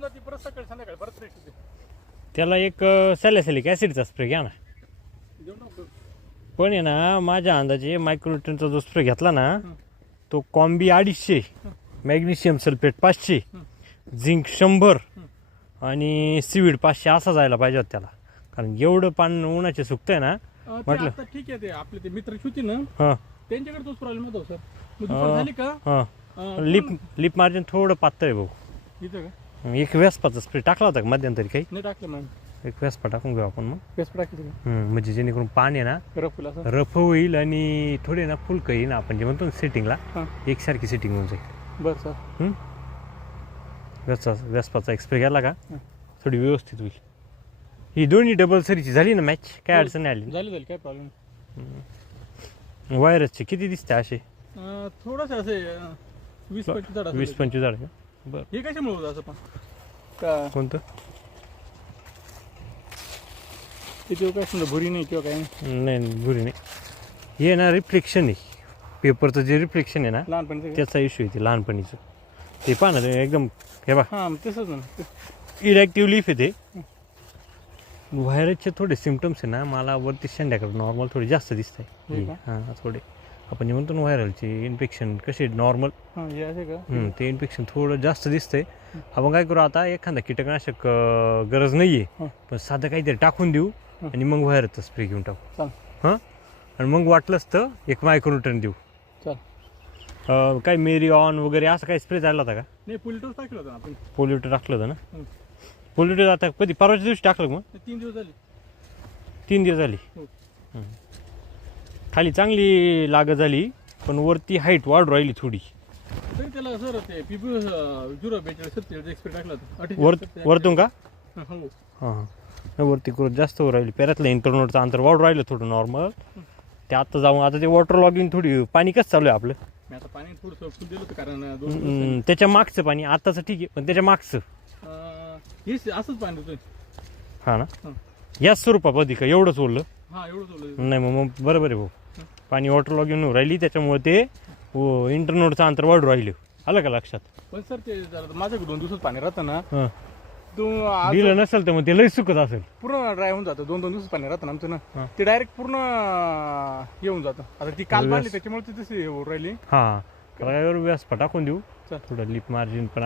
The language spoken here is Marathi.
होऊन जाते परत सकाळी संध्याकाळी परत फ्रेश होते. त्याला एक सॅलिसिलिक ॲसिडचा स्प्रे घ्या ना. देऊ ना आपण. पण आहे ना माझ्या अंदाजे मायक्रोन्यूटनचा जो स्प्रे घेतला ना तो कॉम्बी 250, मॅग्नेशियम सल्फेट 500, झिंक 100 आणि सीवीड 500 असा जायला पाहिजे होता त्याला. कारण एवढं पान उन्हाचे सुकतंय ना ते म्हटलं. आता ठीक आहे. ते आपले ते मित्र होते ना हां त्यांच्याकडे तोच प्रॉब्लेम होता सर. मग दुपार झाली का हां लिप मार्जिन थोडं पातळ आहे भाऊ. इथं का एक व्यासपाचा स्प्रे टाकला होता का मध्यंतरी काही? नाही टाकलं मॅम. एक व्यासपा टाकून घेऊ आपण मग. पेस्ट टाकली म्हणजे जेणेकरून पान आहे ना रफुल असं. रफ होईल आणि थोडे ना फुलकं येईल ना आपण जे म्हणतो ना सेटिंगला हां एकसारखी सेटिंग होऊन जाईल. बरं सर. व्यासपाचा एक स्प्रे घ्याला का थोडी व्यवस्थित होईल. ही दोन्ही डबल सरीची झाली ना मॅच काय अडचण नाही आली. झाली काय प्रॉब्लेम. व्हायरसचे किती दिसते असे? थोडंसं असे 20-25 झाड. 20-25 झाड का? बरं. हे कशामुळे होतं असं पण का कोणतं? त्याच्यावर काय समजा भुरी नाही किंवा काय नाही भुरी नाही. हे ना रिफ्लेक्शन आहे पेपरचं जे रिफ्लेक्शन आहे ना लहानपणी त्याचा इश्यू आहे ते लहानपणीचं. ते पहा ना ते एकदम हे बा हां तसंच ना. इनॅक्टिव्ह लीफ आहे ते. व्हायरसचे थोडे सिमटम्स आहे ना मला वरती शेंड्याकडे नॉर्मल थोडे जास्त दिसत आहे. हां थोडे आपण जे म्हणतो ना व्हायरलचे इन्फेक्शन कसे नॉर्मल हां हे असे का ते इन्फेक्शन थोडं जास्त दिसतंय. आपण काय करू आता एखादा कीटकनाशक गरज नाही आहे पण साधं काहीतरी टाकून देऊ आणि मग व्हायरसचा स्प्रे घेऊन टाकू. चाल हां आणि मग वाटलंच तर एक मायक्रोन्यूटन देऊ. चाल काय मेरिऑन वगैरे असं काही स्प्रे झाला होता का? नाही पोलिटोस टाकलं होतं आपण. पोल्युटर टाकलं होतं ना. पोल्युटर आता कधी परवाच्या दिवशी टाकलं मग? 3 दिवस झाले. 3 दिवस झाली. खाली चांगली लागत झाली पण वरती हाईट वाढ राहिली थोडी. तरी त्याला सर ते पिपू 042 एक्सपेक्ट टाकलं होतं. वरतून का? हो हां हां वरती करून जास्त वर राहिली. पेरातलं इंटरनोडचं अंतर वाढ राहिलं थोडं नॉर्मल. ते आता जाऊन आता ते वॉटर लॉगिंग थोडी पाणी कसं चालू आहे आपलं? मी आता पाणी थोडंसं फुल दिलं होतं कारण त्याच्या मागचं पाणी आताचं ठीक आहे पण त्याच्या मागचं हे असंच पाणी होतं. हां ना याच स्वरूपामध्ये का एवढंच ओरलं? हां एवढंच ओलं. नाही मग बरोबर आहे भाऊ. पाणी वॉटर लॉगिंग राहिली त्याच्यामुळे ते इंटरनोडचं अंतर वाढू राहिलं. आलं का लक्षात? पण सर ते जरा माझ्याकडे 2 दिवसात पाणी राहतं ना हां तो आज दिलं नसेल तर मग ते लई सुकत असेल. पूर्ण ड्राय होऊन जातं. 2 दिवसात पाणी राहतं ना आमचं हां. ना ते डायरेक्ट पूर्ण येऊन जातं. आता ती काल बांधली त्याच्यामुळे ती तशी होऊन राहिली. हां व्यासपा टाकून देऊ चल. थोडं लिप मार्जिन पण